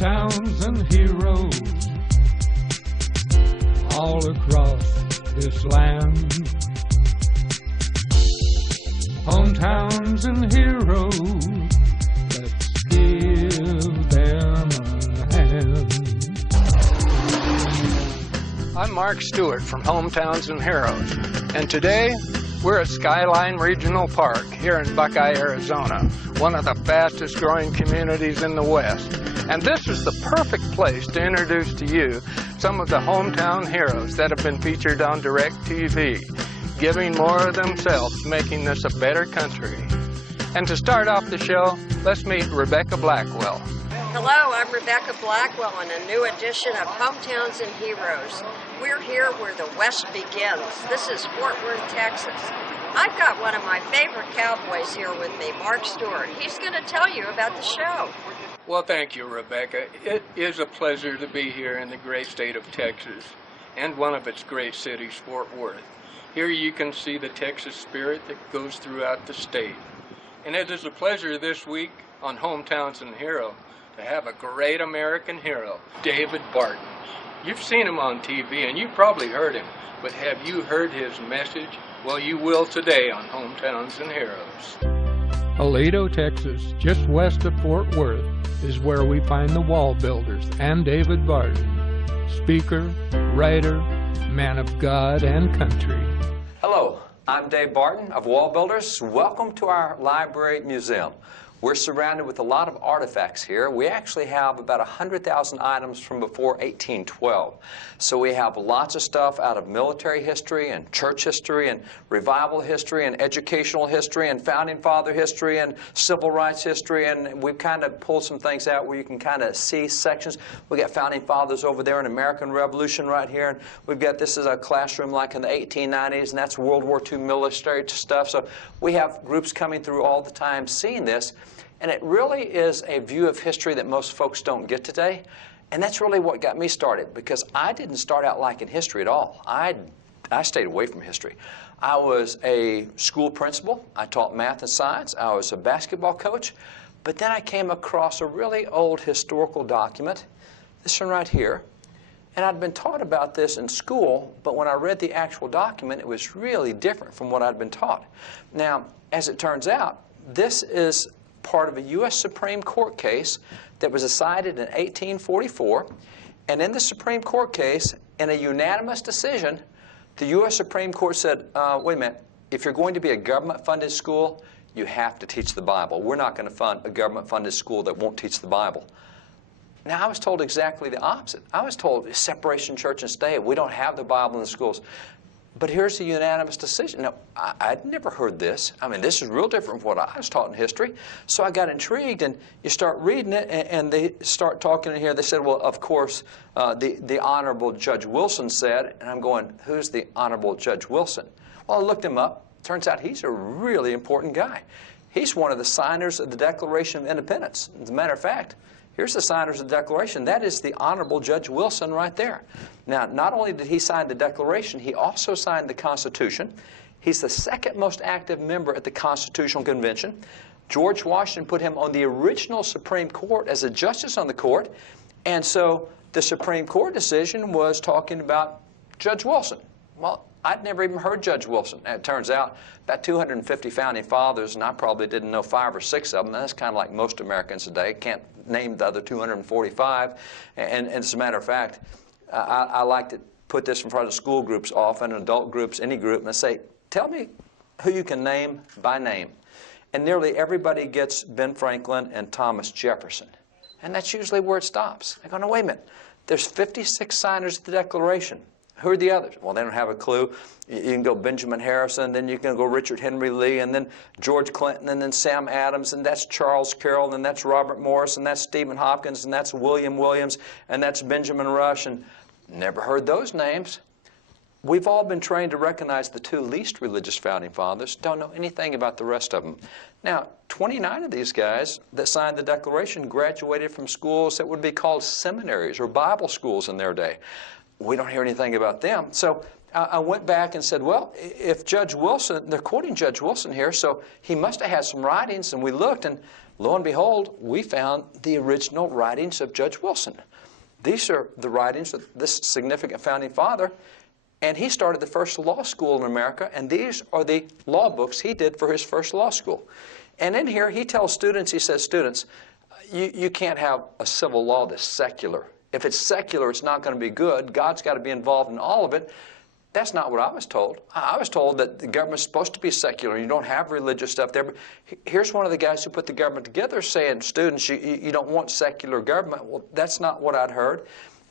hometowns and heroes all across this land. Hometowns and heroes, let's give them a hand. I'm Mark Stewart from Hometowns and Heroes, and today we're at Skyline Regional Park here in Buckeye, Arizona, one of the fastest growing communities in the West. And this is the perfect place to introduce to you some of the hometown heroes that have been featured on DirecTV, giving more of themselves, making this a better country. And to start off the show, let's meet Rebecca Blackwell. Hello, I'm Rebecca Blackwell in a new edition of Hometowns and Heroes. We're here where the West begins. This is Fort Worth, Texas. I've got one of my favorite cowboys here with me, Mark Stewart. He's going to tell you about the show. Well, thank you, Rebecca. It is a pleasure to be here in the great state of Texas and one of its great cities, Fort Worth. Here you can see the Texas spirit that goes throughout the state. And it is a pleasure this week on Hometowns and Heroes to have a great American hero, David Barton. You've seen him on TV and you've probably heard him, but have you heard his message? Well, you will today on Hometowns and Heroes. Aledo, Texas, just west of Fort Worth, is where we find the Wallbuilders and David Barton, speaker, writer, man of God and country. Hello, I'm Dave Barton of Wallbuilders. Welcome to our library museum. We're surrounded with a lot of artifacts here. We actually have about 100,000 items from before 1812. So we have lots of stuff out of military history and church history and revival history and educational history and founding father history and civil rights history. And we've kind of pulled some things out where you can kind of see sections. We got founding fathers over there and American Revolution right here. And we've got, this is a classroom like in the 1890s, and that's World War II military stuff. So we have groups coming through all the time seeing this. And it really is a view of history that most folks don't get today. And that's really what got me started, because I didn't start out liking history at all. I stayed away from history. I was a school principal. I taught math and science. I was a basketball coach. But then I came across a really old historical document, this one right here. And I'd been taught about this in school, but when I read the actual document, it was really different from what I'd been taught. Now, as it turns out, this is part of a U.S. Supreme Court case that was decided in 1844. And in the Supreme Court case, in a unanimous decision, the U.S. Supreme Court said, wait a minute, if you're going to be a government-funded school, you have to teach the Bible. We're not going to fund a government-funded school that won't teach the Bible. Now, I was told exactly the opposite. I was told separation church and state. We don't have the Bible in the schools. But here's the unanimous decision. Now, I'd never heard this. I mean, this is real different from what I was taught in history. So I got intrigued, and you start reading it, and they start talking in here. They said, well, of course, the Honorable Judge Wilson said, and I'm going, who's the Honorable Judge Wilson? Well, I looked him up. Turns out he's a really important guy. He's one of the signers of the Declaration of Independence. As a matter of fact, here's the signers of the Declaration. That is the Honorable Judge Wilson right there. Now, not only did he sign the Declaration, he also signed the Constitution. He's the second most active member at the Constitutional Convention. George Washington put him on the original Supreme Court as a justice on the court. And so the Supreme Court decision was talking about Judge Wilson. Well, I'd never even heard Judge Wilson. And it turns out about 250 founding fathers, and I probably didn't know 5 or 6 of them. That's kind of like most Americans today. Can't name the other 245. And as a matter of fact, I like to put this in front of school groups often, adult groups, any group, and I say, tell me who you can name by name. And nearly everybody gets Ben Franklin and Thomas Jefferson. And that's usually where it stops. I go, no, wait a minute. There's 56 signers of the Declaration. Who are the others? Well, they don't have a clue. You can go Benjamin Harrison, then you can go Richard Henry Lee, and then George Clinton, and then Sam Adams, and that's Charles Carroll, and that's Robert Morris, and that's Stephen Hopkins, and that's William Williams, and that's Benjamin Rush, and never heard those names. We've all been trained to recognize the 2 least religious founding fathers, don't know anything about the rest of them. Now, 29 of these guys that signed the Declaration graduated from schools that would be called seminaries or Bible schools in their day. We don't hear anything about them. So I went back and said, well, if Judge Wilson, they're quoting Judge Wilson here, so he must have had some writings. And we looked, and lo and behold, we found the original writings of Judge Wilson. These are the writings of this significant founding father. And he started the first law school in America, and these are the law books he did for his first law school. And in here, he tells students, he says, students, you can't have a civil law that's secular. If it's secular, it's not going to be good. God's got to be involved in all of it. That's not what I was told. I was told that the government's supposed to be secular. You don't have religious stuff there. But here's one of the guys who put the government together saying, students, you don't want secular government. Well, that's not what I'd heard.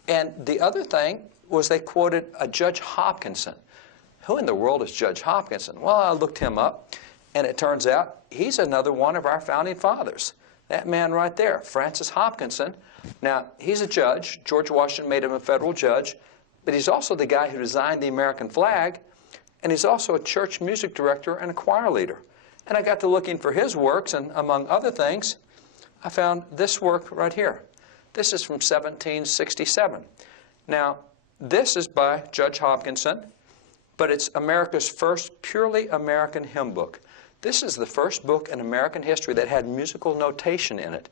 And the other thing was they quoted a Judge Hopkinson. Who in the world is Judge Hopkinson? Well, I looked him up, and it turns out he's another one of our founding fathers. That man right there, Francis Hopkinson. Now, he's a judge. George Washington made him a federal judge, but he's also the guy who designed the American flag, and he's also a church music director and a choir leader. And I got to looking for his works, and among other things, I found this work right here. This is from 1767. Now, this is by Judge Hopkinson, but it's America's first purely American hymn book. This is the first book in American history that had musical notation in it.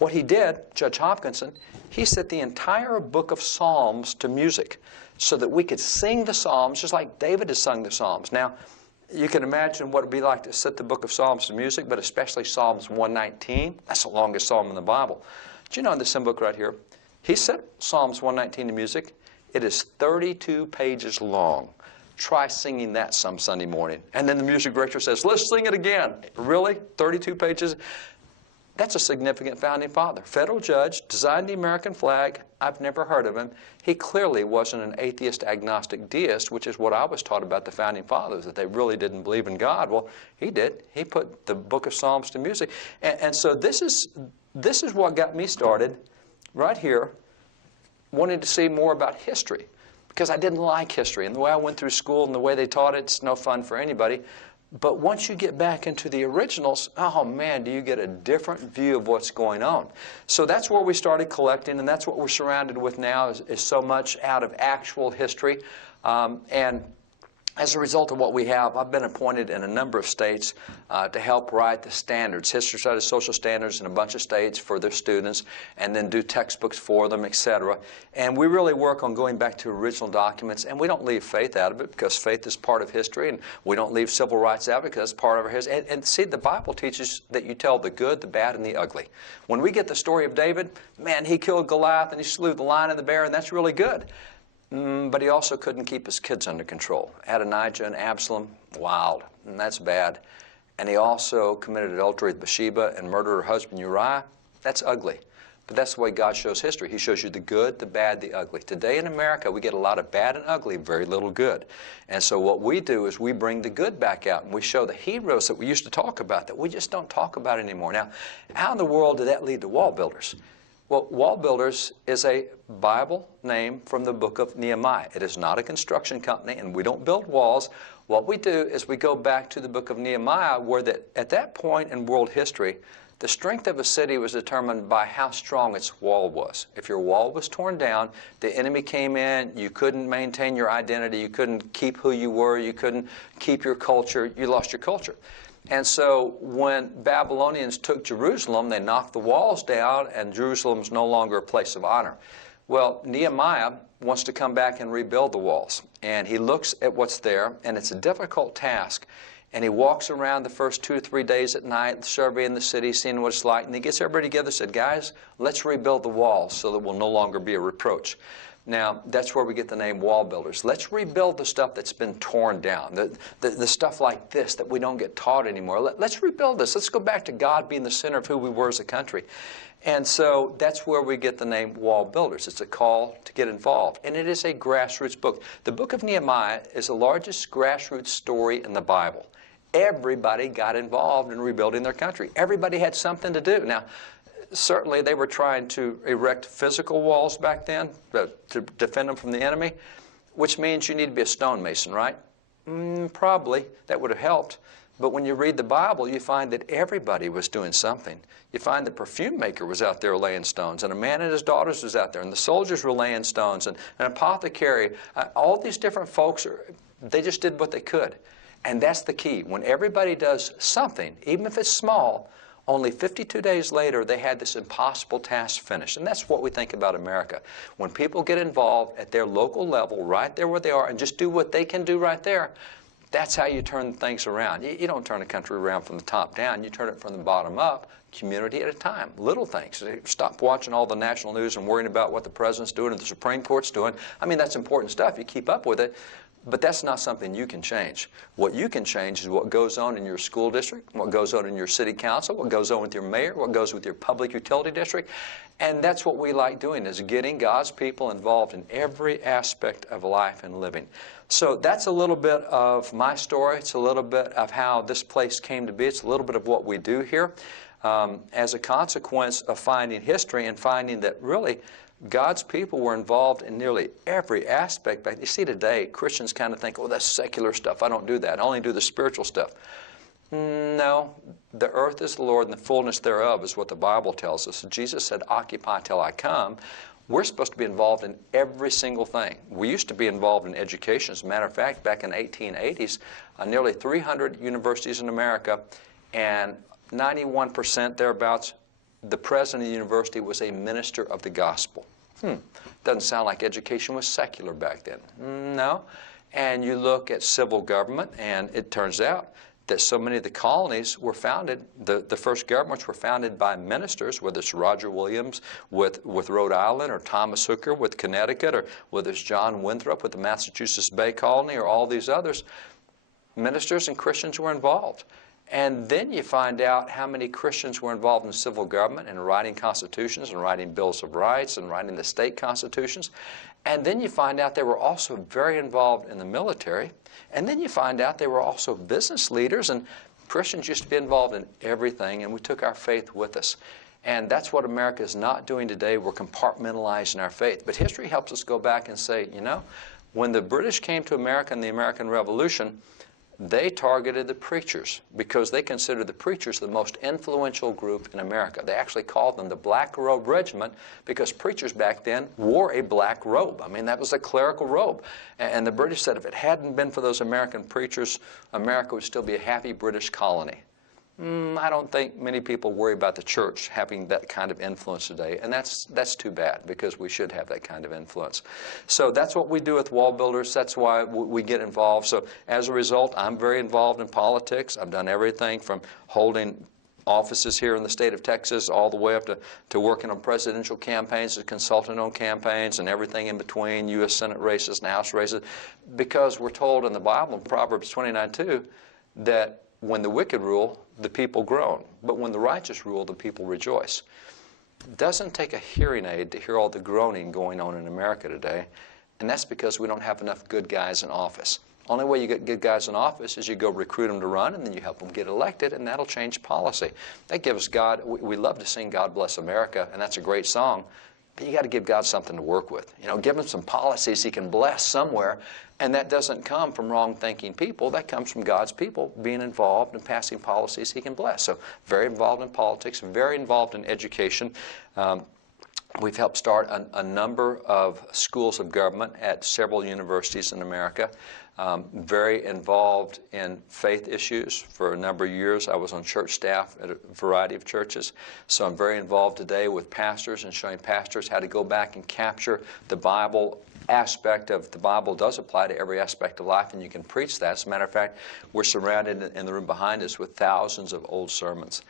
What he did, Judge Hopkinson, he set the entire book of Psalms to music so that we could sing the Psalms just like David has sung the Psalms. Now, you can imagine what it would be like to set the book of Psalms to music, but especially Psalms 119. That's the longest psalm in the Bible. Do you know in this hymn book right here, he set Psalms 119 to music. It is 32 pages long. Try singing that some Sunday morning. And then the music director says, let's sing it again. Really? 32 pages? That's a significant founding father. Federal judge, designed the American flag. I've never heard of him. He clearly wasn't an atheist, agnostic deist, which is what I was taught about the founding fathers, that they really didn't believe in God. Well, he did. He put the book of Psalms to music. And so this is what got me started right here, wanting to see more about history, because I didn't like history. And the way I went through school and the way they taught it, it's no fun for anybody. But once you get back into the originals, oh man, do you get a different view of what's going on. So that's where we started collecting, and that's what we're surrounded with now is so much out of actual history. And as a result of what we have, I've been appointed in a number of states to help write the standards, history studies, social standards in a bunch of states for their students, and then do textbooks for them, etc. And we really work on going back to original documents, and we don't leave faith out of it because faith is part of history, and we don't leave civil rights out because it's part of our history. And see, the Bible teaches that you tell the good, the bad, and the ugly. When we get the story of David, man, he killed Goliath and he slew the lion and the bear, and that's really good. But he also couldn't keep his kids under control. Adonijah and Absalom, wild, and that's bad. And he also committed adultery with Bathsheba and murdered her husband Uriah. That's ugly. But that's the way God shows history. He shows you the good, the bad, the ugly. Today in America, we get a lot of bad and ugly, very little good. And so what we do is we bring the good back out, and we show the heroes that we used to talk about that we just don't talk about anymore. Now, how in the world did that lead to Wallbuilders? Well, Wallbuilders is a Bible name from the book of Nehemiah. It is not a construction company, and we don't build walls. What we do is we go back to the book of Nehemiah, where at that point in world history, the strength of a city was determined by how strong its wall was. If your wall was torn down, the enemy came in, you couldn't maintain your identity, you couldn't keep who you were, you couldn't keep your culture, you lost your culture. And so when Babylonians took Jerusalem, they knocked the walls down, and Jerusalem's no longer a place of honor. Well, Nehemiah wants to come back and rebuild the walls. And he looks at what's there, and it's a difficult task. And he walks around the first 2 or 3 days at night, surveying the city, seeing what it's like. And he gets everybody together and said, guys, let's rebuild the walls so that we'll no longer be a reproach. Now, that's where we get the name Wallbuilders. Let's rebuild the stuff that's been torn down, the stuff like this that we don't get taught anymore. Let's rebuild this. Let's go back to God being the center of who we were as a country. And so that's where we get the name Wallbuilders. It's a call to get involved. And it is a grassroots book. The book of Nehemiah is the largest grassroots story in the Bible. Everybody got involved in rebuilding their country. Everybody had something to do. Now, certainly they were trying to erect physical walls back then to defend them from the enemy, which means you need to be a stonemason, right? Probably. That would have helped. But when you read the Bible, you find that everybody was doing something. You find the perfume maker was out there laying stones, and a man and his daughters was out there, and the soldiers were laying stones, and an apothecary. All these different folks, they just did what they could. And that's the key. When everybody does something, even if it's small, only 52 days later, they had this impossible task finished. And that's what we think about America. When people get involved at their local level, right there where they are, and just do what they can do right there, that's how you turn things around. You don't turn a country around from the top down. You turn it from the bottom up, community at a time. Little things. Stop watching all the national news and worrying about what the president's doing and the Supreme Court's doing. I mean, that's important stuff. You keep up with it. But that's not something you can change. What you can change is what goes on in your school district, what goes on in your city council, what goes on with your mayor, what goes with your public utility district. And that's what we like doing, is getting God's people involved in every aspect of life and living. So that's a little bit of my story. It's a little bit of how this place came to be. It's a little bit of what we do here as a consequence of finding history and finding that really God's people were involved in nearly every aspect. You see today, Christians kind of think, oh, that's secular stuff. I don't do that. I only do the spiritual stuff. No, the earth is the Lord and the fullness thereof is what the Bible tells us. Jesus said, occupy till I come. We're supposed to be involved in every single thing. We used to be involved in education. As a matter of fact, back in the 1880s, nearly 300 universities in America, and 91% thereabouts, the president of the university was a minister of the gospel. Doesn't sound like education was secular back then. No. And you look at civil government, and it turns out that so many of the colonies were founded, the first governments were founded by ministers, whether it's Roger Williams with Rhode Island, or Thomas Hooker with Connecticut, or whether it's John Winthrop with the Massachusetts Bay Colony, or all these others. Ministers and Christians were involved. And then you find out how many Christians were involved in civil government and writing constitutions and writing bills of rights and writing the state constitutions. And then you find out they were also very involved in the military. And then you find out they were also business leaders, and Christians used to be involved in everything, and we took our faith with us. And that's what America is not doing today. We're compartmentalizing our faith. But history helps us go back and say, you know, when the British came to America in the American Revolution, they targeted the preachers because they considered the preachers the most influential group in America. They actually called them the Black Robe Regiment because preachers back then wore a black robe. I mean, that was a clerical robe. And the British said if it hadn't been for those American preachers, America would still be a happy British colony. I don't think many people worry about the church having that kind of influence today, and that's too bad because we should have that kind of influence. So that's what we do with Wallbuilders. That's why we get involved. So as a result, I'm very involved in politics. I've done everything from holding offices here in the state of Texas all the way up to working on presidential campaigns, to consulting on campaigns, and everything in between, U.S. Senate races and House races, because we're told in the Bible, in Proverbs 29:2, that when the wicked rule, the people groan. But when the righteous rule, the people rejoice. It doesn't take a hearing aid to hear all the groaning going on in America today. And that's because we don't have enough good guys in office. Only way you get good guys in office is you go recruit them to run, and then you help them get elected, and that'll change policy. That gives God, we love to sing God Bless America, and that's a great song. But you got to give God something to work with. You know, give him some policies he can bless somewhere. And that doesn't come from wrong-thinking people. That comes from God's people being involved and passing policies he can bless. So very involved in politics, very involved in education. We've helped start a number of schools of government at several universities in America. Very involved in faith issues. For a number of years, I was on church staff at a variety of churches. So I'm very involved today with pastors and showing pastors how to go back and capture the Bible aspect of the Bible does apply to every aspect of life, and you can preach that. As a matter of fact, we're surrounded in the room behind us with thousands of old sermons.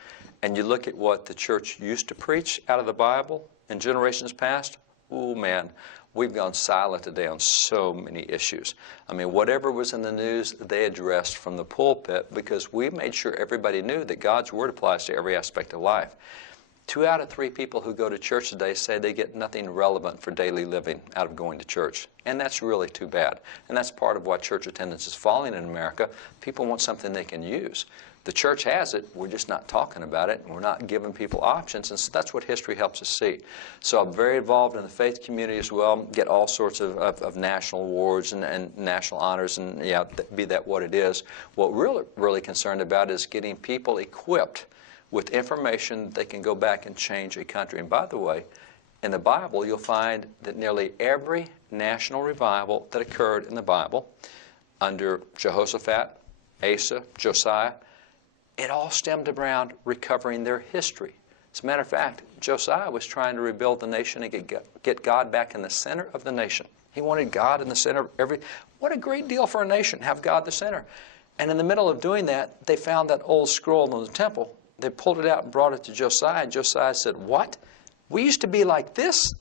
And you look at what the church used to preach out of the Bible in generations past, oh man, we've gone silent today on so many issues. I mean, whatever was in the news, they addressed from the pulpit because we made sure everybody knew that God's Word applies to every aspect of life. 2 out of 3 people who go to church today say they get nothing relevant for daily living out of going to church. And that's really too bad. And that's part of why church attendance is falling in America. People want something they can use. The church has it, we're just not talking about it, and we're not giving people options, and so that's what history helps us see. So I'm very involved in the faith community as well, get all sorts of national awards and national honors, and yeah, be that what it is. What we're really concerned about is getting people equipped with information they can go back and change a country. And by the way, in the Bible, you'll find that nearly every national revival that occurred in the Bible, under Jehoshaphat, Asa, Josiah, it all stemmed around recovering their history. As a matter of fact, Josiah was trying to rebuild the nation and get God back in the center of the nation. He wanted God in the center of every... What a great deal for a nation, have God the center. And in the middle of doing that, they found that old scroll in the temple. They pulled it out and brought it to Josiah, and Josiah said, "What? We used to be like this?"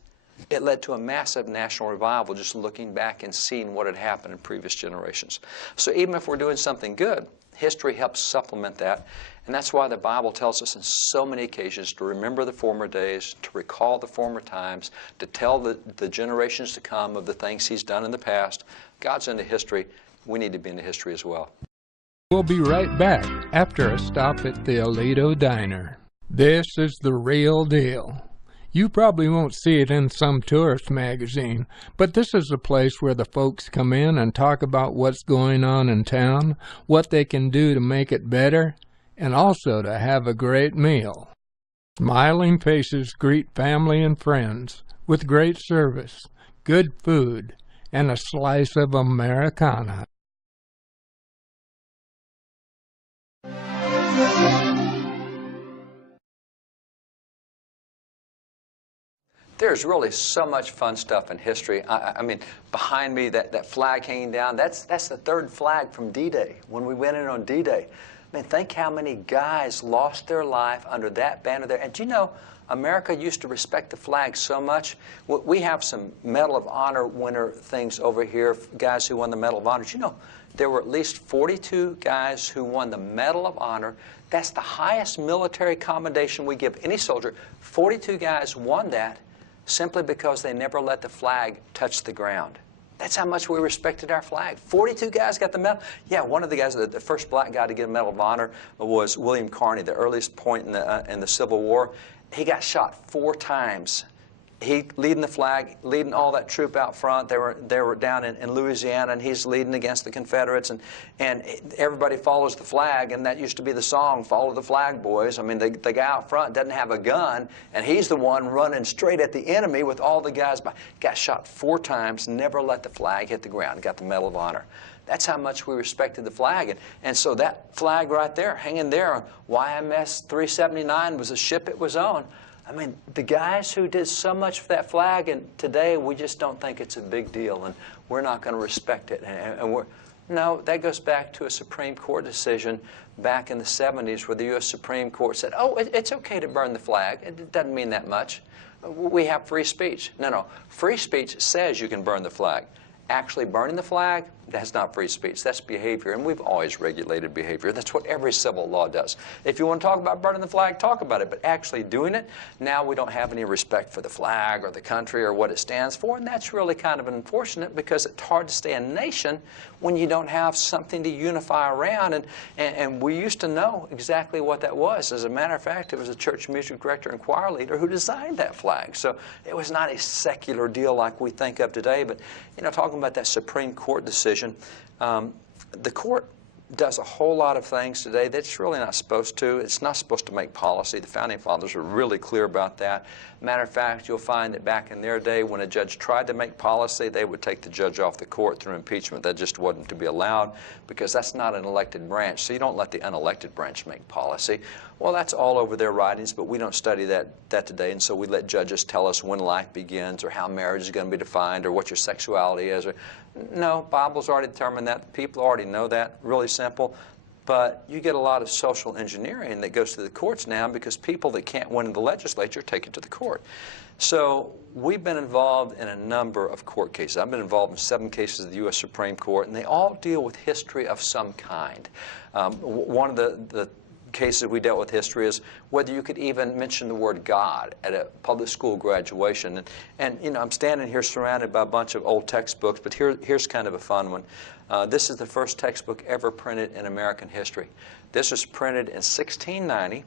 It led to a massive national revival, just looking back and seeing what had happened in previous generations. So even if we're doing something good, history helps supplement that, and that's why the Bible tells us on so many occasions to remember the former days, to recall the former times, to tell the generations to come of the things He's done in the past. God's into history. We need to be into history as well. We'll be right back after a stop at the Aledo Diner. This is the real deal. You probably won't see it in some tourist magazine, but this is a place where the folks come in and talk about what's going on in town, what they can do to make it better, and also to have a great meal. Smiling faces greet family and friends with great service, good food, and a slice of Americana. There's really so much fun stuff in history. I mean, behind me, that flag hanging down, that's the 3rd flag from D-Day, when we went in on D-Day. I mean, think how many guys lost their life under that banner there. And do you know, America used to respect the flag so much. We have some Medal of Honor winner things over here, guys who won the Medal of Honor. Do you know, there were at least 42 guys who won the Medal of Honor. That's the highest military commendation we give any soldier. 42 guys won that simply because they never let the flag touch the ground. That's how much we respected our flag. 42 guys got the medal. Yeah, one of the guys, the first black guy to get a Medal of Honor was William Carney, the earliest point in the Civil War. He got shot 4 times. He leading the flag, leading all that troop out front. They were down in Louisiana, and he's leading against the Confederates, and everybody follows the flag, and that used to be the song, "Follow the Flag, Boys." I mean, the guy out front doesn't have a gun, and he's the one running straight at the enemy with all the guys. Got shot 4 times, never let the flag hit the ground, got the Medal of Honor. That's how much we respected the flag. And so that flag right there, hanging there, YMS 379 was the ship it was on. I mean, the guys who did so much for that flag, and today we just don't think it's a big deal, and we're not going to respect it. No, that goes back to a Supreme Court decision back in the 70s where the U.S. Supreme Court said, oh, it's okay to burn the flag. It doesn't mean that much. We have free speech. No, free speech says you can burn the flag. Actually burning the flag, that's not free speech. That's behavior, and we've always regulated behavior. That's what every civil law does. If you want to talk about burning the flag, talk about it, but actually doing it, now we don't have any respect for the flag or the country or what it stands for, and that's really kind of unfortunate because it's hard to stay a nation when you don't have something to unify around, and we used to know exactly what that was. As a matter of fact, it was a church music director and choir leader who designed that flag, so it was not a secular deal like we think of today, but you know, talking about that Supreme Court decision, the court does a whole lot of things today that it's really not supposed to. It's not supposed to make policy. The Founding Fathers were really clear about that. Matter of fact, you'll find that back in their day when a judge tried to make policy, they would take the judge off the court through impeachment. That just wasn't to be allowed because that's not an elected branch. So you don't let the unelected branch make policy. Well, that's all over their writings, but we don't study that today, and so we let judges tell us when life begins or how marriage is going to be defined or what your sexuality is. No, Bible's already determined that. People already know that. Really simple. But you get a lot of social engineering that goes to the courts now because people that can't win in the legislature take it to the court. So we've been involved in a number of court cases. I've been involved in 7 cases of the U.S. Supreme Court, and they all deal with history of some kind. One of the cases we dealt with history is whether you could even mention the word God at a public school graduation. And you know, I'm standing here surrounded by a bunch of old textbooks, but here's kind of a fun one. This is the first textbook ever printed in American history. This was printed in 1690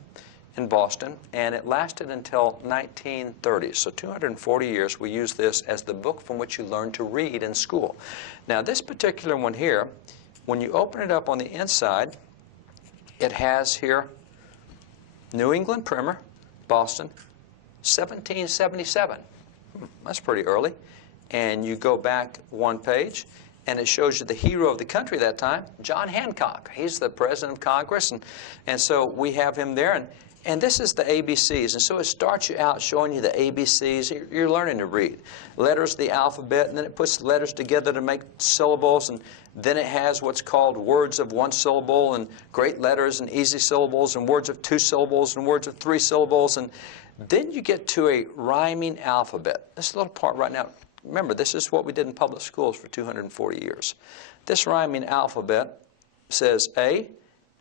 in Boston, and it lasted until 1930. So 240 years we use this as the book from which you learn to read in school. Now this particular one here, when you open it up on the inside, it has here New England Primer, Boston, 1777. That's pretty early. And you go back one page, and it shows you the hero of the country that time, John Hancock. He's the president of Congress, and so we have him there. And this is the ABCs, and so it starts you out showing you the ABCs. You're learning to read. Letters of the alphabet, and then it puts the letters together to make syllables, and then it has what's called words of one syllable, and great letters, and easy syllables, and words of two syllables, and words of three syllables, and then you get to a rhyming alphabet. This little part right now, remember, this is what we did in public schools for 240 years. This rhyming alphabet says A,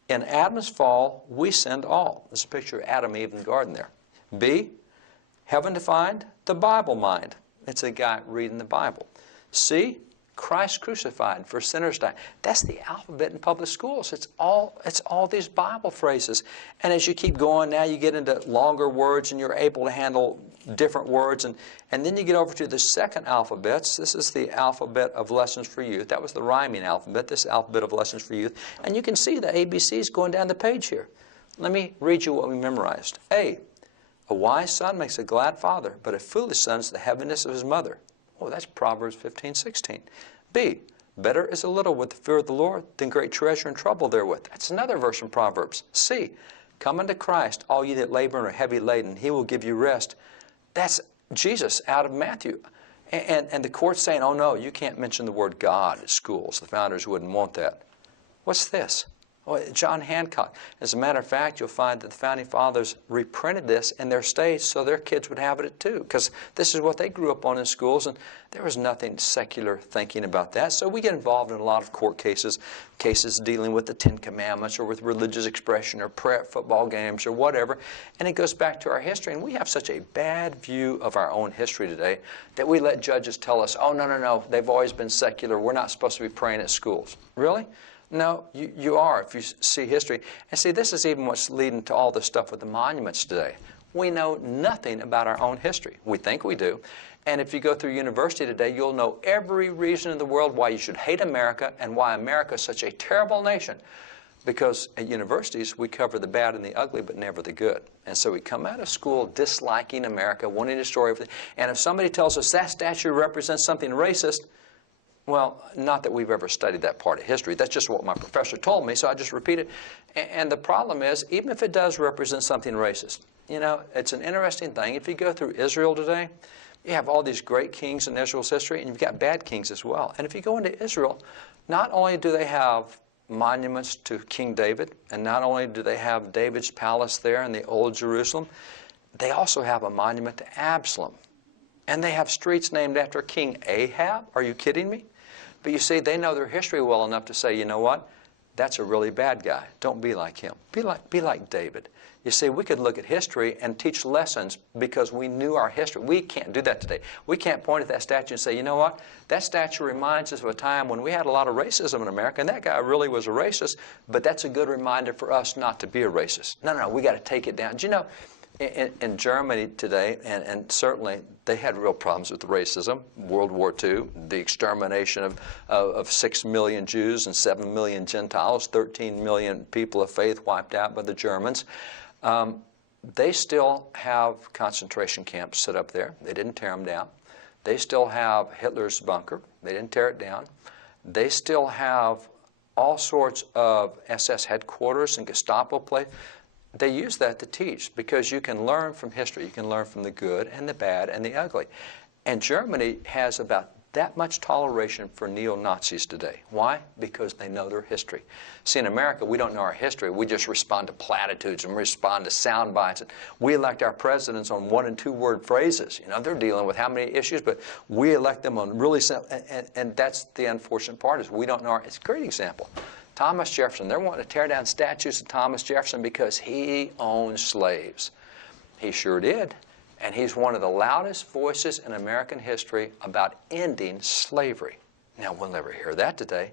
in Adam's fall, we sinned all. There's a picture of Adam, Eve in the garden there. B, heaven defined, the Bible mind. It's a guy reading the Bible. C, Christ crucified for sinners died. That's the alphabet in public schools. It's all these Bible phrases. And as you keep going, now you get into longer words, and you're able to handle different words. And then you get over to the second alphabets. This is the alphabet of lessons for youth. That was the rhyming alphabet, this alphabet of lessons for youth. And you can see the ABCs going down the page here. Let me read you what we memorized. A wise son makes a glad father, but a foolish son is the heaviness of his mother. Oh, that's Proverbs 15:16. B, better is a little with the fear of the Lord than great treasure and trouble therewith. That's another verse from Proverbs. C, come unto Christ, all ye that labor and are heavy laden, he will give you rest. That's Jesus out of Matthew. And the court's saying, oh no, you can't mention the word God at schools. The founders wouldn't want that. What's this? Well, John Hancock. As a matter of fact, you'll find that the Founding Fathers reprinted this in their states so their kids would have it too, because this is what they grew up on in schools, and there was nothing secular thinking about that. So we get involved in a lot of court cases dealing with the Ten Commandments or with religious expression or prayer at football games or whatever, and it goes back to our history. And we have such a bad view of our own history today that we let judges tell us, oh, no, they've always been secular. We're not supposed to be praying at schools. Really? No, you are if you see history. And see, this is even what's leading to all this stuff with the monuments today. We know nothing about our own history. We think we do. And if you go through university today, you'll know every reason in the world why you should hate America and why America is such a terrible nation. Because at universities, we cover the bad and the ugly, but never the good. And so we come out of school disliking America, wanting to destroy everything. And if somebody tells us that statue represents something racist, well, not that we've ever studied that part of history. That's just what my professor told me, so I just repeat it. And the problem is, even if it does represent something racist, you know, it's an interesting thing. If you go through Israel today, you have all these great kings in Israel's history, and you've got bad kings as well. And if you go into Israel, not only do they have monuments to King David, and not only do they have David's palace there in the old Jerusalem, they also have a monument to Absalom. And they have streets named after King Ahab. Are you kidding me? But you see, they know their history well enough to say, you know what? That's a really bad guy. Don't be like him. Be like David. You see, we could look at history and teach lessons because we knew our history. We can't do that today. We can't point at that statue and say, you know what? That statue reminds us of a time when we had a lot of racism in America, and that guy really was a racist, but that's a good reminder for us not to be a racist. No, we got to take it down. Do you know, in Germany today, and certainly they had real problems with racism, World War II, the extermination of 6 million Jews and 7 million Gentiles, 13 million people of faith wiped out by the Germans. They still have concentration camps set up there. They didn't tear them down. They still have Hitler's bunker. They didn't tear it down. They still have all sorts of SS headquarters and Gestapo place. They use that to teach because you can learn from history. You can learn from the good and the bad and the ugly. And Germany has about that much toleration for neo-Nazis today. Why? Because they know their history. See, in America, we don't know our history. We just respond to platitudes and respond to sound bites. And we elect our presidents on 1- and 2-word phrases. You know, they're dealing with how many issues, but we elect them on really simple. And that's the unfortunate part is we don't know our. It's a great example. Thomas Jefferson, they're wanting to tear down statues of Thomas Jefferson because he owned slaves. He sure did. And he's one of the loudest voices in American history about ending slavery. Now, we'll never hear that today.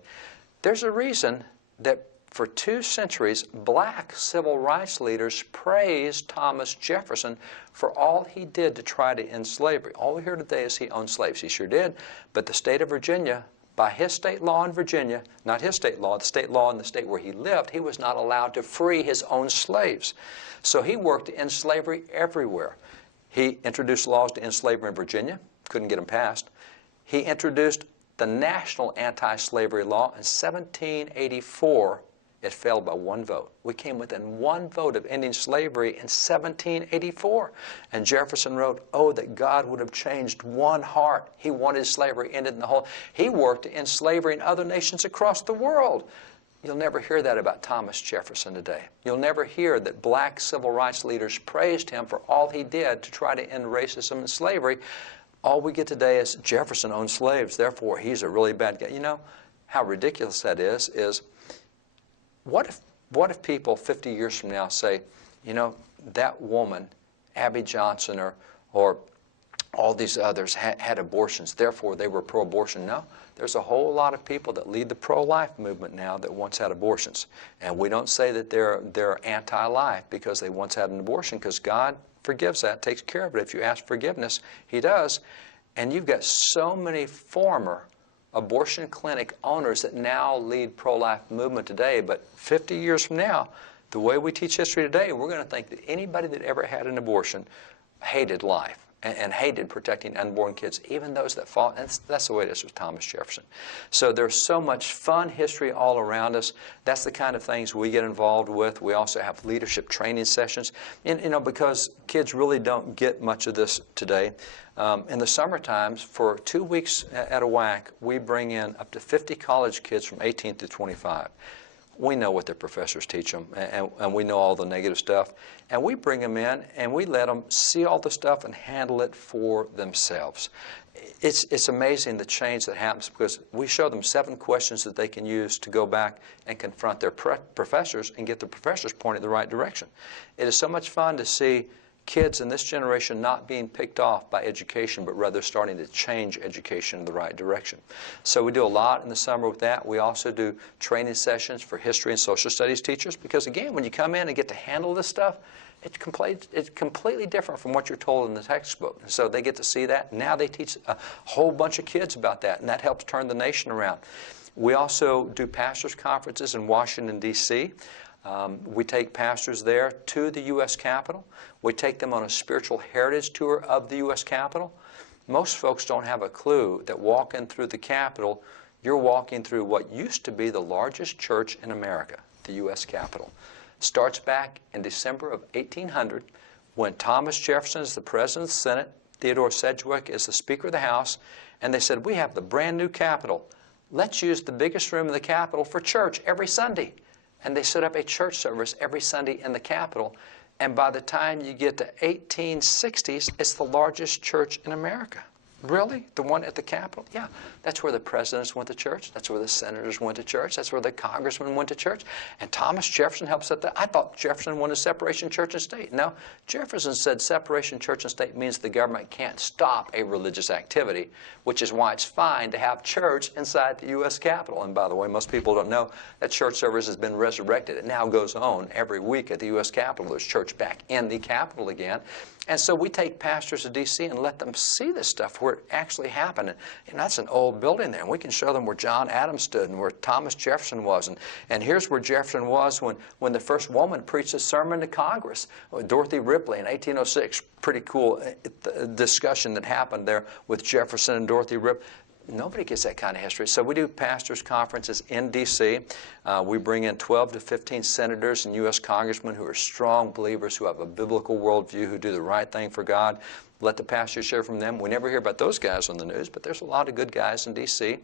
There's a reason that for 2 centuries, black civil rights leaders praised Thomas Jefferson for all he did to try to end slavery. All we hear today is he owned slaves. He sure did. But the state of Virginia, by his state law in Virginia, not his state law, the state law in the state where he lived, he was not allowed to free his own slaves. So he worked to end slavery everywhere. He introduced laws to end slavery in Virginia, couldn't get them passed. He introduced the national anti-slavery law in 1784. It failed by 1 vote. We came within 1 vote of ending slavery in 1784. And Jefferson wrote, oh, that God would have changed 1 heart. He wanted slavery ended in the whole. He worked to end slavery in other nations across the world. You'll never hear that about Thomas Jefferson today. You'll never hear that black civil rights leaders praised him for all he did to try to end racism and slavery. All we get today is Jefferson owned slaves, therefore he's a really bad guy. You know how ridiculous that is what if people 50 years from now say, you know, that woman, Abby Johnson, or all these others had abortions, therefore they were pro-abortion? No, there's a whole lot of people that lead the pro-life movement now that once had abortions. And we don't say that they're anti-life because they once had an abortion, because God forgives that, takes care of it. If you ask forgiveness, He does. And you've got so many former abortion clinic owners that now lead pro-life movement today. But 50 years from now, the way we teach history today, we're going to think that anybody that ever had an abortion hated life and hated protecting unborn kids, even those that fought. And that's the way it is with Thomas Jefferson. So there's so much fun history all around us. That's the kind of things we get involved with. We also have leadership training sessions. And, you know, because kids really don't get much of this today. In the summer times, for 2 weeks at a whack, we bring in up to 50 college kids from 18 to 25. We know what their professors teach them, and we know all the negative stuff. And we bring them in, and we let them see all the stuff and handle it for themselves. It's amazing the change that happens, because we show them 7 questions that they can use to go back and confront their professors and get the professors pointed in the right direction. It is so much fun to see kids in this generation not being picked off by education, but rather starting to change education in the right direction. So we do a lot in the summer with that. We also do training sessions for history and social studies teachers, because again, when you come in and get to handle this stuff, it's completely different from what you're told in the textbook. And so they get to see that. Now they teach a whole bunch of kids about that, and that helps turn the nation around. We also do pastors' conferences in Washington, D.C. We take pastors there to the U.S. Capitol. We take them on a spiritual heritage tour of the U.S. Capitol. Most folks don't have a clue that walking through the Capitol, you're walking through what used to be the largest church in America, the U.S. Capitol. Starts back in December of 1800 when Thomas Jefferson is the President of the Senate, Theodore Sedgwick is the Speaker of the House, and they said, we have the brand new Capitol. Let's use the biggest room in the Capitol for church every Sunday. And they set up a church service every Sunday in the Capitol. And by the time you get to 1860s, it's the largest church in America. Really? The one at the Capitol? Yeah. That's where the presidents went to church. That's where the senators went to church. That's where the congressmen went to church. And Thomas Jefferson helped set that. I thought Jefferson wanted separation of church and state. No. Jefferson said separation of church and state means the government can't stop a religious activity, which is why it's fine to have church inside the U.S. Capitol. And by the way, most people don't know that church service has been resurrected. It now goes on every week at the U.S. Capitol. There's church back in the Capitol again. And so we take pastors to D.C. and let them see this stuff where it actually happened. And that's an old building there. And we can show them where John Adams stood and where Thomas Jefferson was. And here's where Jefferson was when the first woman preached a sermon to Congress, Dorothy Ripley in 1806. Pretty cool discussion that happened there with Jefferson and Dorothy Ripley. Nobody gets that kind of history. So we do pastors' conferences in D.C. We bring in 12 to 15 senators and U.S. congressmen who are strong believers, who have a biblical worldview, who do the right thing for God. Let the pastors share from them. We never hear about those guys on the news, but there's a lot of good guys in D.C.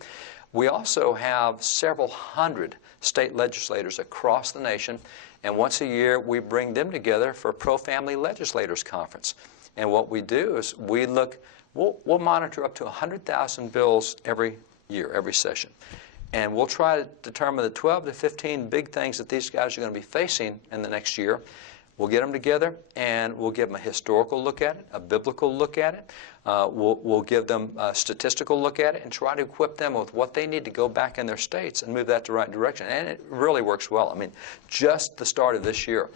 We also have several hundred state legislators across the nation, and once a year we bring them together for a pro-family legislators conference. And what we do is we look. We'll monitor up to 100,000 bills every year, every session. And we'll try to determine the 12 to 15 big things that these guys are going to be facing in the next year. We'll get them together, and we'll give them a historical look at it, a biblical look at it. We'll give them a statistical look at it and try to equip them with what they need to go back in their states and move that the right direction. And it really works well. I mean, just the start of this year,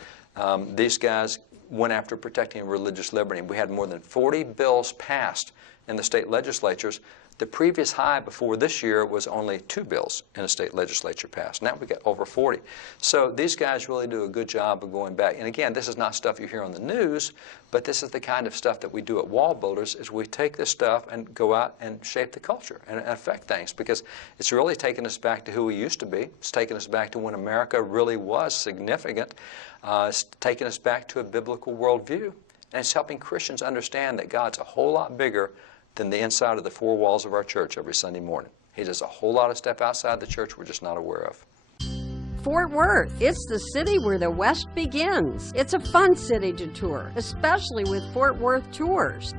these guys went after protecting religious liberty. We had more than 40 bills passed in the state legislatures. The previous high before this year was only 2 bills in a state legislature passed. Now we got over 40. So these guys really do a good job of going back. And again, this is not stuff you hear on the news, but this is the kind of stuff that we do at Wallbuilders, is we take this stuff and go out and shape the culture and affect things, because it's really taking us back to who we used to be. It's taking us back to when America really was significant. It's taking us back to a biblical worldview. And it's helping Christians understand that God's a whole lot bigger than the inside of the 4 walls of our church every Sunday morning. He does a whole lot of stuff outside the church we're just not aware of. Fort Worth, it's the city where the West begins. It's a fun city to tour, especially with Fort Worth Tours.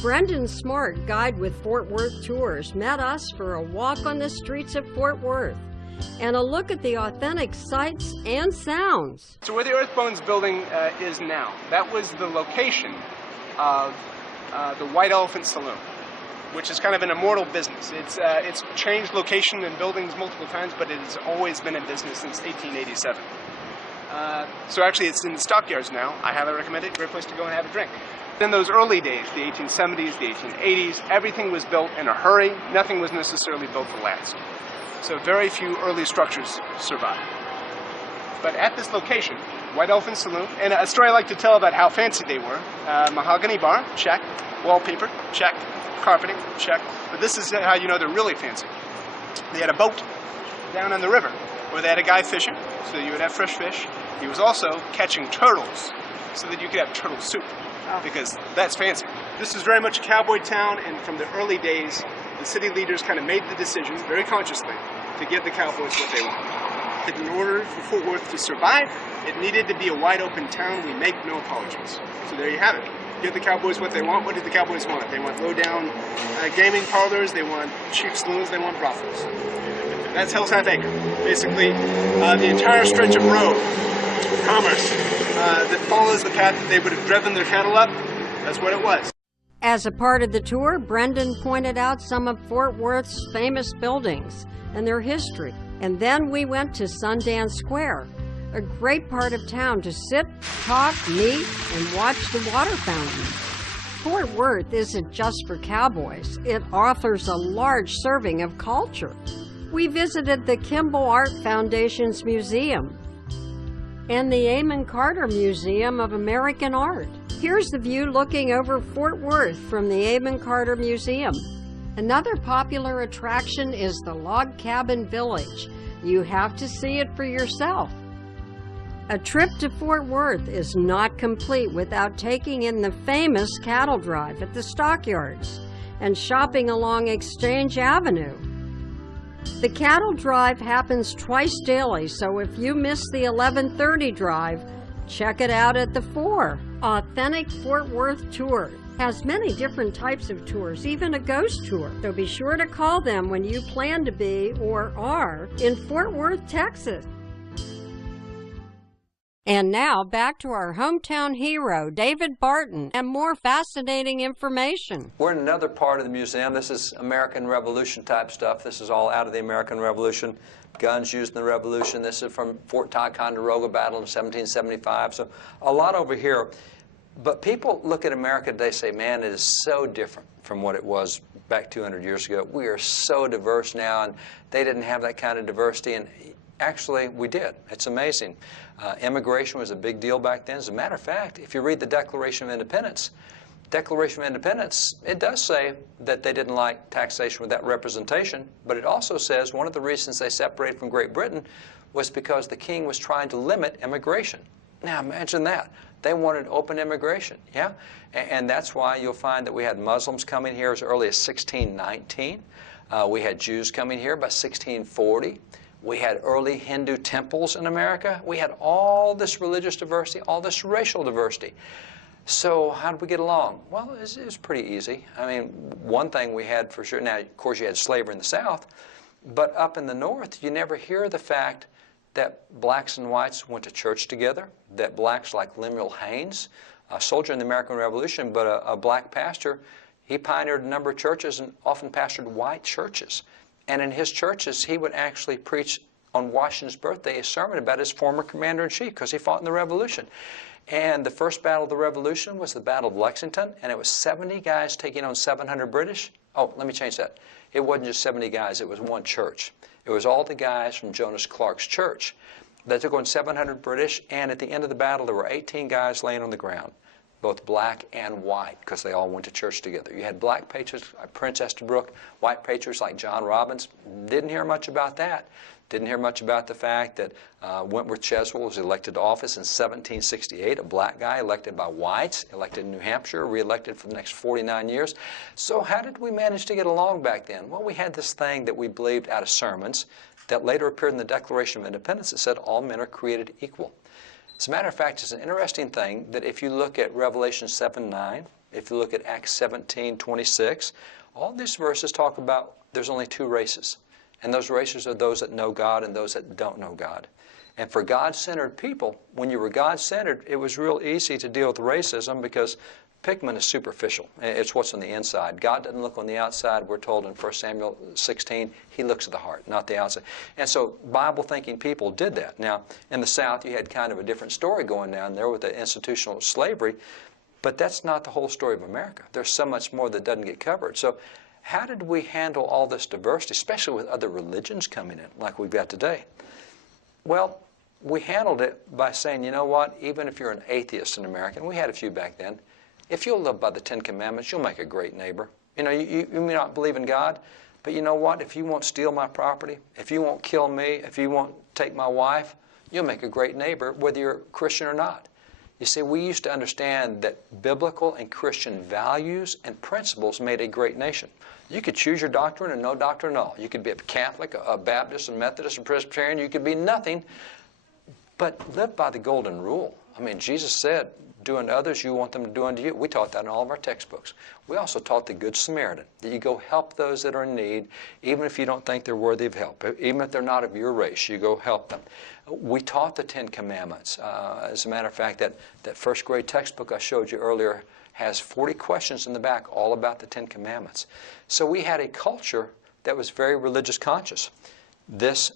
Brendan Smart, guide with Fort Worth Tours, met us for a walk on the streets of Fort Worth and a look at the authentic sights and sounds. So where the Earthbones building is now, that was the location of the White Elephant Saloon, which is kind of an immortal business. It's changed location and buildings multiple times, but it has always been in business since 1887. So actually it's in the stockyards now. I highly recommend it. Great place to go and have a drink. In those early days, the 1870s, the 1880s, everything was built in a hurry. Nothing was necessarily built to last. So very few early structures survive. But at this location, White Elephant Saloon, and a story I like to tell about how fancy they were. Mahogany bar, check. Wallpaper, check. Carpeting, check. But this is how you know they're really fancy. They had a boat down on the river where they had a guy fishing, so you would have fresh fish. He was also catching turtles so that you could have turtle soup, because that's fancy. This is very much a cowboy town, and from the early days, the city leaders kind of made the decision, very consciously, to give the cowboys what they wanted. That in order for Fort Worth to survive, it needed to be a wide open town. We make no apologies. So there you have it. Give the cowboys what they want. What did the cowboys want? They want low-down gaming parlors. They want cheap saloons. They want brothels. That's Hell's Half Acre. Basically, the entire stretch of road, commerce, that follows the path that they would have driven their cattle up, that's what it was. As a part of the tour, Brendan pointed out some of Fort Worth's famous buildings and their history. And then we went to Sundance Square, a great part of town to sit, talk, meet, and watch the water fountain. Fort Worth isn't just for cowboys. It offers a large serving of culture. We visited the Kimball Art Foundation's museum and the Amon Carter Museum of American Art. Here's the view looking over Fort Worth from the Amon Carter Museum. Another popular attraction is the Log Cabin Village. You have to see it for yourself. A trip to Fort Worth is not complete without taking in the famous cattle drive at the stockyards and shopping along Exchange Avenue. The cattle drive happens twice daily, so if you miss the 11:30 drive, check it out at the 4. Authentic Fort Worth Tour has many different types of tours, even a ghost tour. So be sure to call them when you plan to be or are in Fort Worth, Texas. And now back to our hometown hero, David Barton, and more fascinating information. We're in another part of the museum. This is American Revolution type stuff. This is all out of the American Revolution. Guns used in the Revolution. This is from Fort Ticonderoga battle in 1775. So a lot over here. But people look at America today and say, man, it is so different from what it was back 200 years ago. We are so diverse now, and they didn't have that kind of diversity. And actually, we did. It's amazing. Immigration was a big deal back then. As a matter of fact, if you read the Declaration of Independence, it does say that they didn't like taxation without representation, but it also says one of the reasons they separated from Great Britain was because the king was trying to limit immigration. Now imagine that. They wanted open immigration, yeah? And that's why you'll find that we had Muslims coming here as early as 1619. We had Jews coming here by 1640. We had early Hindu temples in America. We had all this religious diversity, all this racial diversity. So how did we get along? Well, it was pretty easy. I mean, one thing we had for sure, now, of course, you had slavery in the South, But up in the North, you never hear the fact that blacks and whites went to church together, that blacks like Lemuel Haynes, a soldier in the American Revolution, but a black pastor, he pioneered a number of churches and often pastored white churches. And in his churches, he would actually preach on Washington's birthday a sermon about his former commander-in-chief because he fought in the Revolution. And the first battle of the Revolution was the Battle of Lexington, and it was 70 guys taking on 700 British. Oh, let me change that. It wasn't just 70 guys, it was one church. It was all the guys from Jonas Clark's church. They took on 700 British, and at the end of the battle, there were 18 guys laying on the ground, both black and white, because they all went to church together. You had black patriots like Prince Estabrook, white patriots like John Robbins. Didn't hear much about that. Didn't hear much about the fact that Wentworth Cheswell was elected to office in 1768, a black guy elected by whites, elected in New Hampshire, re-elected for the next 49 years. So how did we manage to get along back then? Well, we had this thing that we believed out of sermons that later appeared in the Declaration of Independence that said all men are created equal. As a matter of fact, it's an interesting thing that if you look at Revelation 7:9, if you look at Acts 17:26, all these verses talk about there's only two races. And those races are those that know God and those that don't know God. And for God-centered people, when you were God-centered, it was real easy to deal with racism because pigment is superficial. It's what's on the inside. God doesn't look on the outside. We're told in 1 Samuel 16, he looks at the heart, not the outside. And so Bible-thinking people did that. Now, in the South, you had kind of a different story going down there with the institutional slavery, but that's not the whole story of America. There's so much more that doesn't get covered. So how did we handle all this diversity, especially with other religions coming in like we've got today? Well, we handled it by saying, you know what, even if you're an atheist in America, and we had a few back then, if you'll live by the Ten Commandments, you'll make a great neighbor. You know, you may not believe in God, but you know what, if you won't steal my property, if you won't kill me, if you won't take my wife, you'll make a great neighbor whether you're Christian or not. You see, we used to understand that biblical and Christian values and principles made a great nation. You could choose your doctrine or no doctrine at all. You could be a Catholic, a Baptist, a Methodist, a Presbyterian. You could be nothing, but live by the golden rule. I mean, Jesus said, do unto others you want them to do unto you. We taught that in all of our textbooks. We also taught the Good Samaritan, that you go help those that are in need, even if you don't think they're worthy of help. Even if they're not of your race, you go help them. We taught the Ten Commandments. As a matter of fact, that first grade textbook I showed you earlier has 40 questions in the back all about the Ten Commandments. So we had a culture that was very religious conscious. This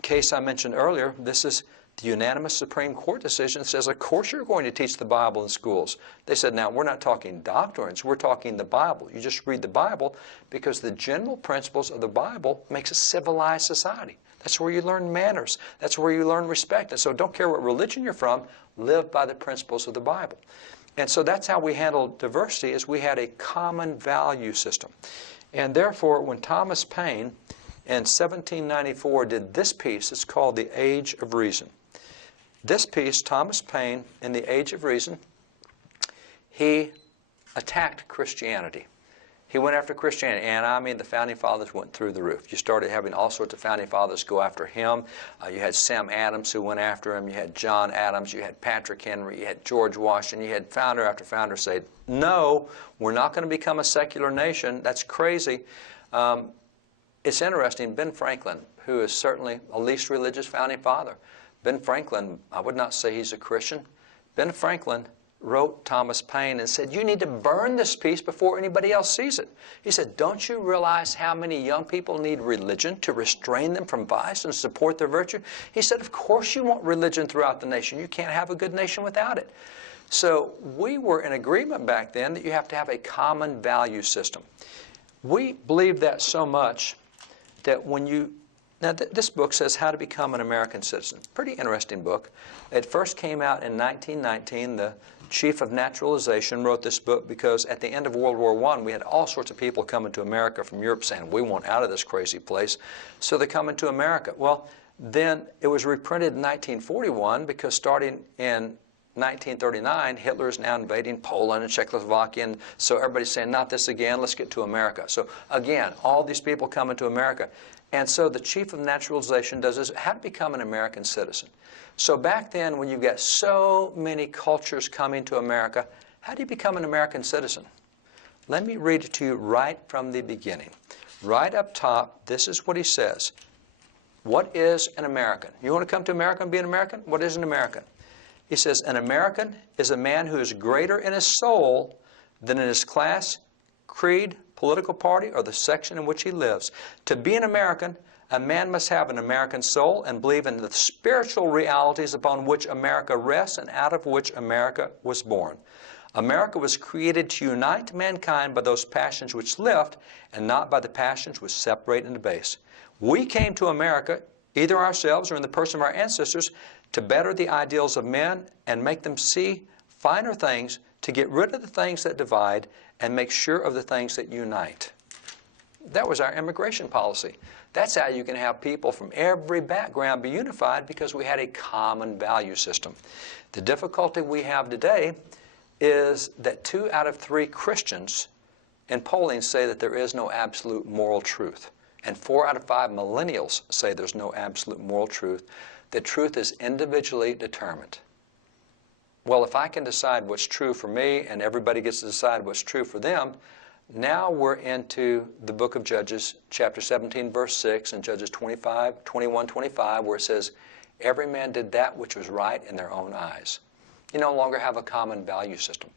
case I mentioned earlier, this is the unanimous Supreme Court decision that says, of course you're going to teach the Bible in schools. They said, now, we're not talking doctrines, we're talking the Bible. You just read the Bible because the general principles of the Bible makes a civilized society. That's where you learn manners. That's where you learn respect. And so don't care what religion you're from, live by the principles of the Bible. And so that's how we handled diversity, is we had a common value system. And therefore, when Thomas Paine in 1794 did this piece, it's called The Age of Reason. This piece, Thomas Paine, in The Age of Reason, he attacked Christianity. He went after Christianity, and I mean the Founding Fathers went through the roof. You started having all sorts of Founding Fathers go after him. You had Sam Adams who went after him. You had John Adams. You had Patrick Henry. You had George Washington. You had founder after founder say, no, we're not going to become a secular nation. That's crazy. It's interesting, Ben Franklin, who is certainly a least religious Founding Father, Ben Franklin, I would not say he's a Christian. Ben Franklin wrote Thomas Paine and said, you need to burn this piece before anybody else sees it. He said, don't you realize how many young people need religion to restrain them from vice and support their virtue? He said, of course you want religion throughout the nation. You can't have a good nation without it. So we were in agreement back then that you have to have a common value system. We believed that so much that when you Now, this book says How to Become an American Citizen. Pretty interesting book. It first came out in 1919. The chief of naturalization wrote this book because at the end of World War I, we had all sorts of people coming to America from Europe saying, we want out of this crazy place. So they're coming to America. Well, then it was reprinted in 1941 because starting in 1939, Hitler is now invading Poland and Czechoslovakia, and so everybody's saying, not this again, let's get to America. So again, all these people coming to America. And so the chief of naturalization does this, how to become an American citizen. So back then, when you get so many cultures coming to America, how do you become an American citizen? Let me read it to you right from the beginning. right up top, this is what he says. What is an American? You want to come to America and be an American? What is an American? He says, an American is a man who is greater in his soul than in his class, creed, political party, or the section in which he lives. To be an American, a man must have an American soul and believe in the spiritual realities upon which America rests and out of which America was born. America was created to unite mankind by those passions which lift and not by the passions which separate and debase. We came to America, either ourselves or in the person of our ancestors, to better the ideals of men and make them see finer things, to get rid of the things that divide and make sure of the things that unite. That was our immigration policy. That's how you can have people from every background be unified, because we had a common value system. The difficulty we have today is that 2 out of 3 Christians in polling say that there is no absolute moral truth. And 4 out of 5 millennials say there's no absolute moral truth. The truth is individually determined. Well, if I can decide what's true for me and everybody gets to decide what's true for them, now we're into the book of Judges, chapter 17, verse 6, and Judges 21, 25, where it says, every man did that which was right in their own eyes. You no longer have a common value system.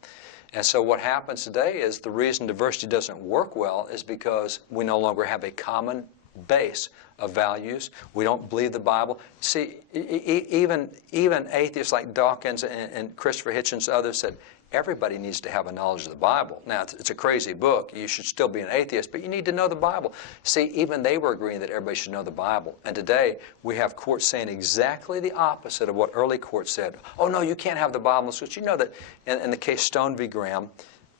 And so what happens today is the reason diversity doesn't work well is because we no longer have a common base of values. We don't believe the Bible. See, even atheists like Dawkins and Christopher Hitchens and others said, everybody needs to have a knowledge of the Bible. Now, it's a crazy book. You should still be an atheist, but you need to know the Bible. See, even they were agreeing that everybody should know the Bible. And today, we have courts saying exactly the opposite of what early courts said. Oh, no, you can't have the Bible. So you know that in the case Stone v. Graham,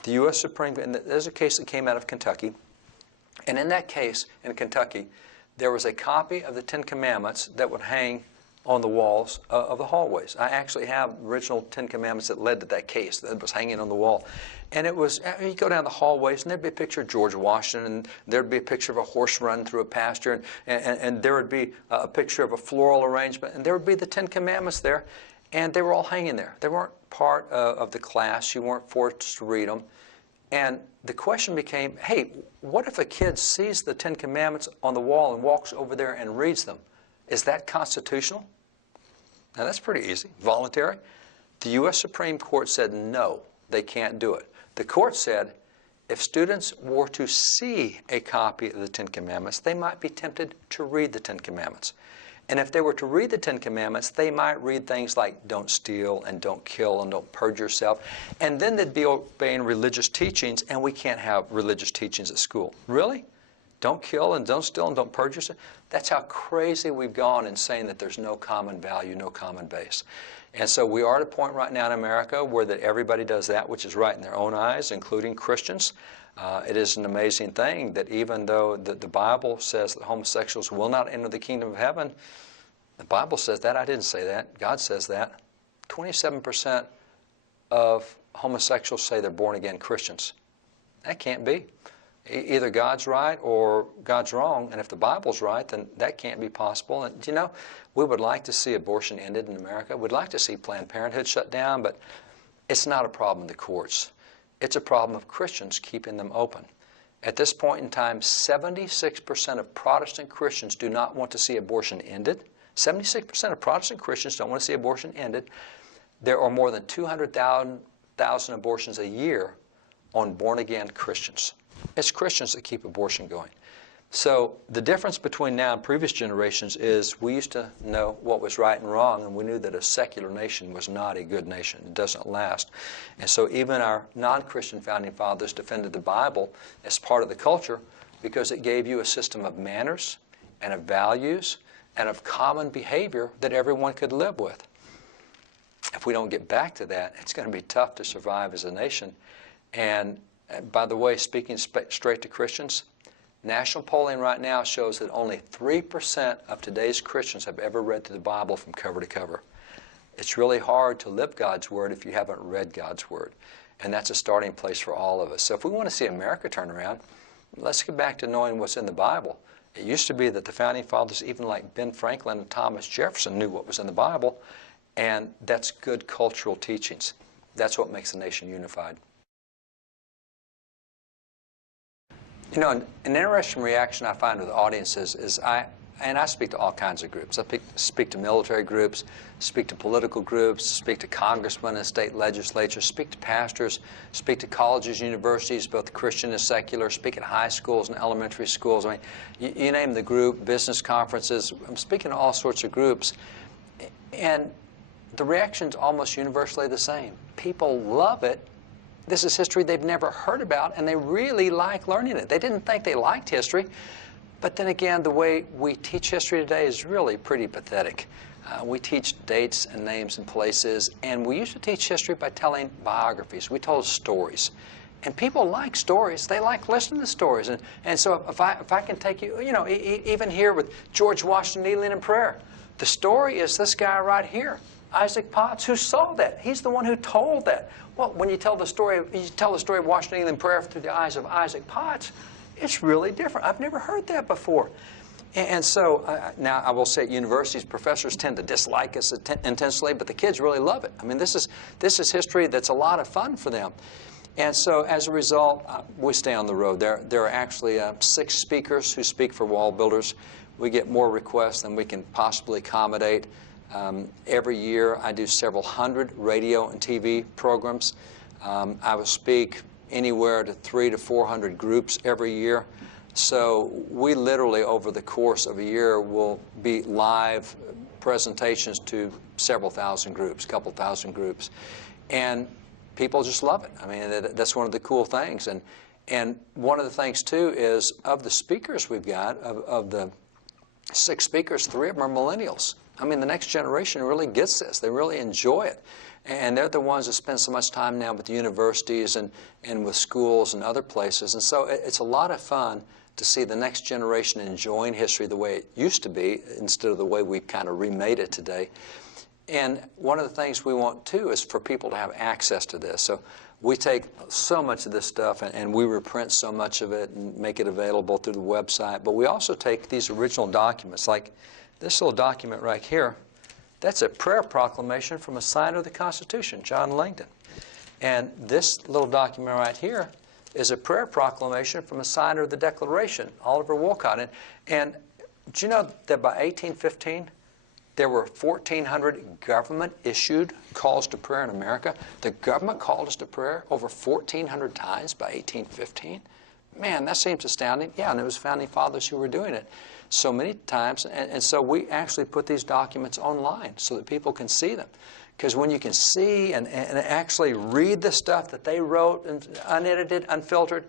the U.S. Supreme Court, and there's a case that came out of Kentucky, and in that case in Kentucky, there was a copy of the 10 Commandments that would hang on the walls of the hallways. I actually have original 10 Commandments that led to that case that was hanging on the wall. And it was, you go down the hallways and there'd be a picture of George Washington, and there'd be a picture of a horse running through a pasture, and there would be a picture of a floral arrangement, and there would be the 10 Commandments there, and they were all hanging there. They weren't part of the class. You weren't forced to read them. And the question became, hey, what if a kid sees the 10 Commandments on the wall and walks over there and reads them? Is that constitutional? Now that's pretty easy. Voluntary. The U.S. Supreme Court said no, they can't do it. The court said if students were to see a copy of the 10 Commandments, they might be tempted to read the 10 Commandments. And if they were to read the 10 Commandments, they might read things like don't steal and don't kill and don't purge yourself. And then they'd be obeying religious teachings, and we can't have religious teachings at school. Really? Don't kill and don't steal and don't purge yourself? That's how crazy we've gone in saying that there's no common value, no common base. And so we are at a point right now in America where that everybody does that which is right in their own eyes, including Christians. It is an amazing thing that even though the Bible says that homosexuals will not enter the kingdom of heaven, the Bible says that. I didn't say that. God says that. 27% of homosexuals say they're born-again Christians. That can't be. Either God's right or God's wrong, and if the Bible's right, then that can't be possible. And you know, we would like to see abortion ended in America. We'd like to see Planned Parenthood shut down, but it's not a problem in the courts. It's a problem of Christians keeping them open. At this point in time, 76% of Protestant Christians do not want to see abortion ended. 76% of Protestant Christians don't want to see abortion ended. There are more than 200,000 abortions a year on born-again Christians. It's Christians that keep abortion going. So the difference between now and previous generations is we used to know what was right and wrong, and we knew that a secular nation was not a good nation. It doesn't last. And so even our non-Christian founding fathers defended the Bible as part of the culture because it gave you a system of manners and of values and of common behavior that everyone could live with. If we don't get back to that, it's going to be tough to survive as a nation. And by the way, speaking straight to Christians, national polling right now shows that only 3% of today's Christians have ever read through the Bible from cover to cover. It's really hard to live God's Word if you haven't read God's Word. And that's a starting place for all of us. So if we want to see America turn around, let's get back to knowing what's in the Bible. It used to be that the founding fathers, even like Ben Franklin and Thomas Jefferson, knew what was in the Bible, and that's good cultural teachings. That's what makes the nation unified. You know, an interesting reaction I find with audiences is I speak to all kinds of groups. I speak to military groups, speak to political groups, speak to congressmen and state legislatures, speak to pastors, speak to colleges, universities, both Christian and secular, speak at high schools and elementary schools. I mean, you name the group, business conferences. I'm speaking to all sorts of groups. And the reaction's almost universally the same. People love it. This is history they've never heard about, and they really like learning it. They didn't think they liked history, but then again, the way we teach history today is really pretty pathetic. We teach dates and names and places, and we used to teach history by telling biographies. We told stories. And people like stories. They like listening to stories. And so if I can take you, you know, even here with George Washington kneeling in prayer, the story is this guy right here, Isaac Potts, who saw that. He's the one who told that. Well, when you tell the story of Washington kneeling in prayer through the eyes of Isaac Potts, it's really different. I've never heard that before. And so now I will say at universities, professors tend to dislike us intensely, but the kids really love it. I mean, this is history that's a lot of fun for them. And so as a result, we stay on the road. There are actually 6 speakers who speak for Wallbuilders. We get more requests than we can possibly accommodate. Every year I do several hundred radio and TV programs. I will speak anywhere to 300 to 400 groups every year. So we literally over the course of a year will be live presentations to several thousand groups, a couple thousand groups. And people just love it. I mean, that's one of the cool things. And one of the things too is of the speakers we've got, of the 6 speakers, 3 of them are millennials. I mean, the next generation really gets this. They really enjoy it. And they're the ones that spend so much time now with the universities and with schools and other places. And so it's a lot of fun to see the next generation enjoying history the way it used to be instead of the way we've kind of remade it today. And one of the things we want, too, is for people to have access to this. So we take so much of this stuff and we reprint so much of it and make it available through the website. But we also take these original documents, like this little document right here. That's a prayer proclamation from a signer of the Constitution, John Langdon. And this little document right here is a prayer proclamation from a signer of the Declaration, Oliver Wolcott. And do you know that by 1815, there were 1,400 government-issued calls to prayer in America? The government called us to prayer over 1,400 times by 1815. Man, that seems astounding. Yeah, and it was founding fathers who were doing it so many times. And so we actually put these documents online so that people can see them. Because when you can see and actually read the stuff that they wrote, and unedited, unfiltered,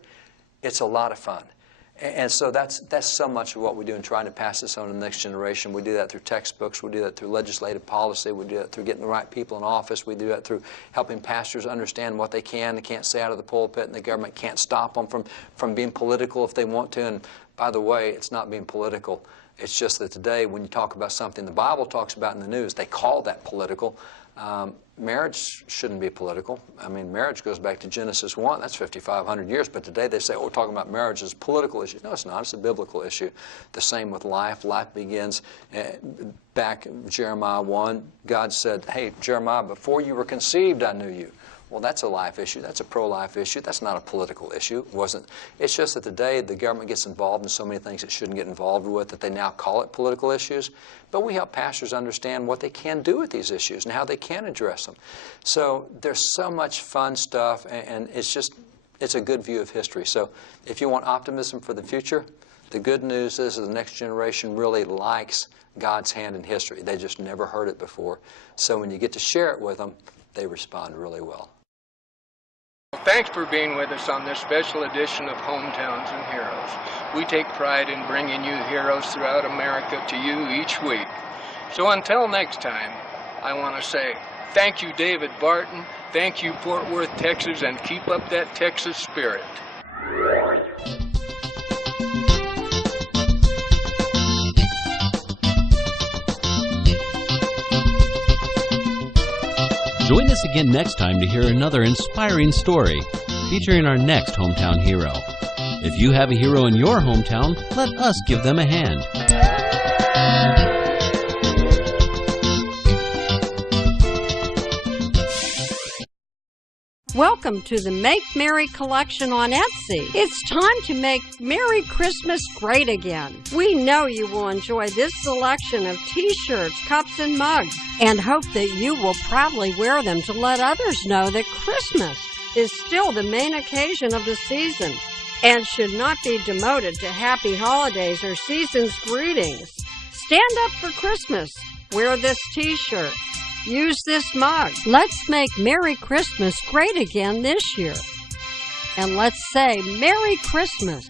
it's a lot of fun. And so that's so much of what we do in trying to pass this on to the next generation. We do that through textbooks. We do that through legislative policy. We do that through getting the right people in office. We do that through helping pastors understand what they can and can't say out of the pulpit, and the government can't stop them from being political if they want to. And by the way, it's not being political. It's just that today when you talk about something the Bible talks about in the news, they call that political. Marriage shouldn't be political. I mean, marriage goes back to Genesis 1. That's 5,500 years. But today they say, oh, we're talking about marriage as a political issue. No, it's not. It's a biblical issue. The same with life. Life begins back in Jeremiah 1. God said, hey, Jeremiah, before you were conceived, I knew you. Well, that's a life issue. That's a pro-life issue. That's not a political issue. It wasn't. It's just that today the government gets involved in so many things it shouldn't get involved with that they now call it political issues. But we help pastors understand what they can do with these issues and how they can address them. So there's so much fun stuff, and it's a good view of history. So if you want optimism for the future, the good news is that the next generation really likes God's hand in history. They just never heard it before. So when you get to share it with them, they respond really well. Thanks for being with us on this special edition of Hometowns and Heroes. We take pride in bringing you heroes throughout America to you each week. So until next time, I want to say thank you, David Barton. Thank you, Fort Worth, Texas, and keep up that Texas spirit. Join us again next time to hear another inspiring story featuring our next hometown hero. If you have a hero in your hometown, let us give them a hand. Welcome to the Make Merry collection on Etsy. It's time to make Merry Christmas great again. We know you will enjoy this selection of t-shirts, cups, and mugs, and hope that you will proudly wear them to let others know that Christmas is still the main occasion of the season and should not be demoted to happy holidays or season's greetings. Stand up for Christmas. Wear this t-shirt. Use this mug. Let's make Merry Christmas great again this year. And let's say Merry Christmas